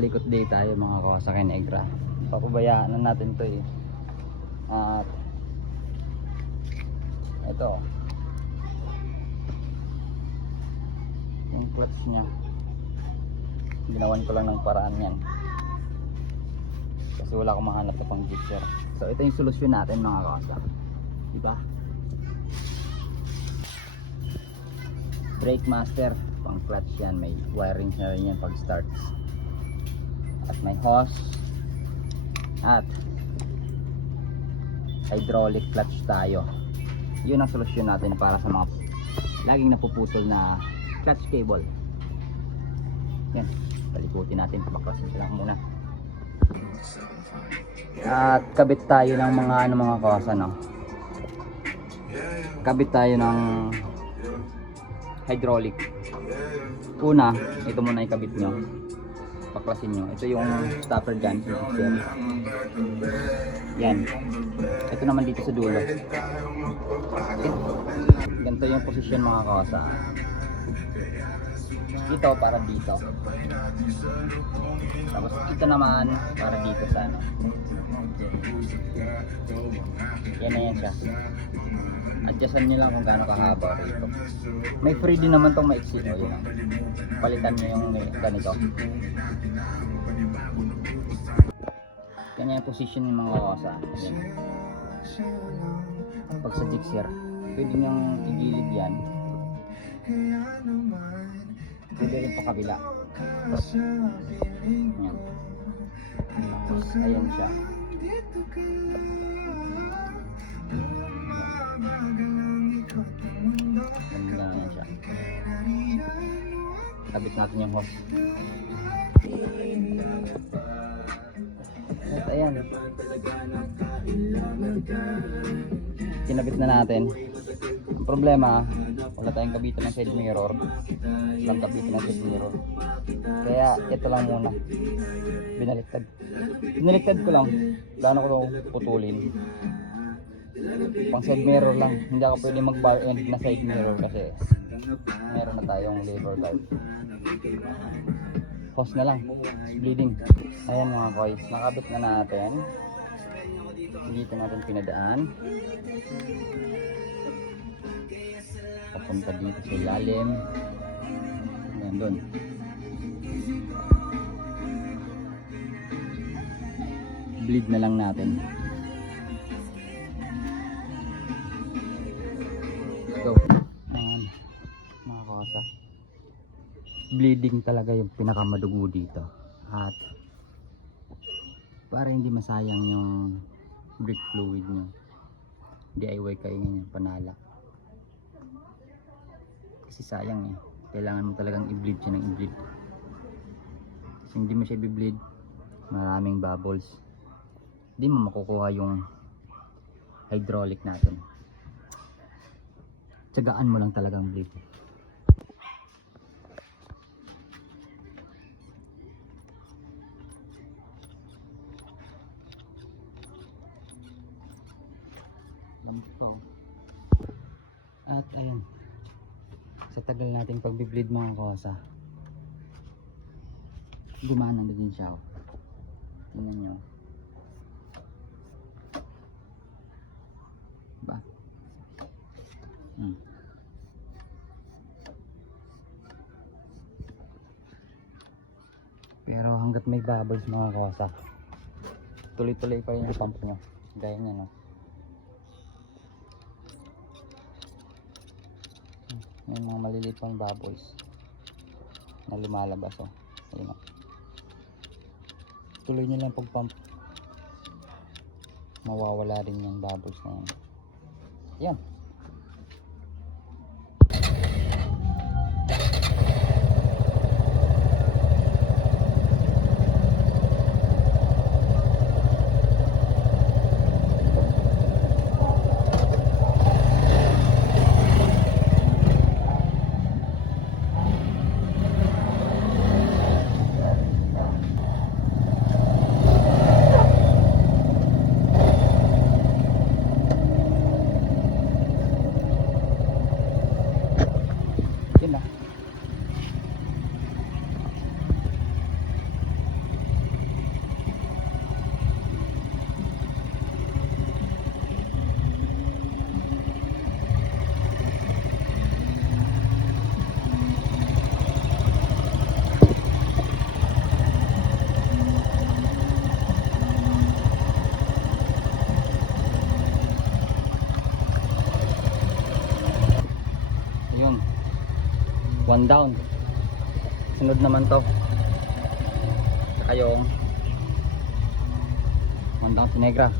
Palikot day tayo mga Kawasaki Negra. Papabayaan na natin to eh. At ito yung clutch nya, ginawan ko lang ng paraan yan kasi wala akong mahanap na pang jigsaw. So ito yung solusyon natin mga Kawasaki, diba? Brake master pang clutch yan, may wiring na rin yan pag start, at may hose at hydraulic clutch tayo. Yun ang solusyon natin para sa mga laging napuputol na clutch cable. Yan, palikutin natin, baklasin lang muna. At kabit tayo ng mga mga kawasa, no? Kabit tayo ng hydraulic. Una, ito muna ikabit nyo, baklasin nyo. Ito yung stopper gun, yan. Ito naman dito sa dulo. Ganito yung posisyon mga kawasa. Dito para dito, tapos ito naman para dito sa ano. Yan na yan siya. Adjustan nyo lang kung gaano kahaba rito. May free din naman tong maiksi, o yun. Palitan nyo yung ganito. Kanya yung position ng mga kawasa. Pag sa jigsaw, pwede nyo igilid yan, pwede rin pa kabila. Yan. Tapos ayan siya. Ganda na yan siya. Kabit natin yung hose. At ayan, kinabit na natin. Ang problema, wala tayong kabitan ng side mirror. Walang kabitan ng side mirror, kaya ito lang muna, binaliktad ko lang. Plano ko putulin pang side mirror lang. Hindi ako pwede mag bar end na side mirror kasi meron na tayong lever guard. Hose na lang, bleeding. Ayan mga boys, nakabit na natin. Dito natin pinadaan papunta dito sa ilalim. Ayan doon. Bleed na lang natin. Go. Ayan mga kawasa, bleeding talaga yung pinakamadugo dito. At para hindi masayang yung brake fluid nyo, DIY kayo ngayon, panala. Kasi sayang eh, kailangan mo talagang i-bleed siya ng i-bleed. Kasi hindi mo siya i-bleed, maraming bubbles, hindi mo makukuha yung hydraulic natin. Tiyagaan mo lang talagang bleed. At ayun, sa tagal nating pagbi-bleed mga kawasa, gumana na din siya. Tingnan nyo, diba? Pero hanggat may bubbles mga kawasa, tuloy-tuloy pa rin yung pump nyo, gaya nyo, no? May mga maliliit pang bubbles na lumalabas, oh. Ayun, oh. Tuloy nyo lang pag pump, mawawala rin yung bubbles na yan. Yan. One down. Sunod naman to. Saka yung one down si Negra.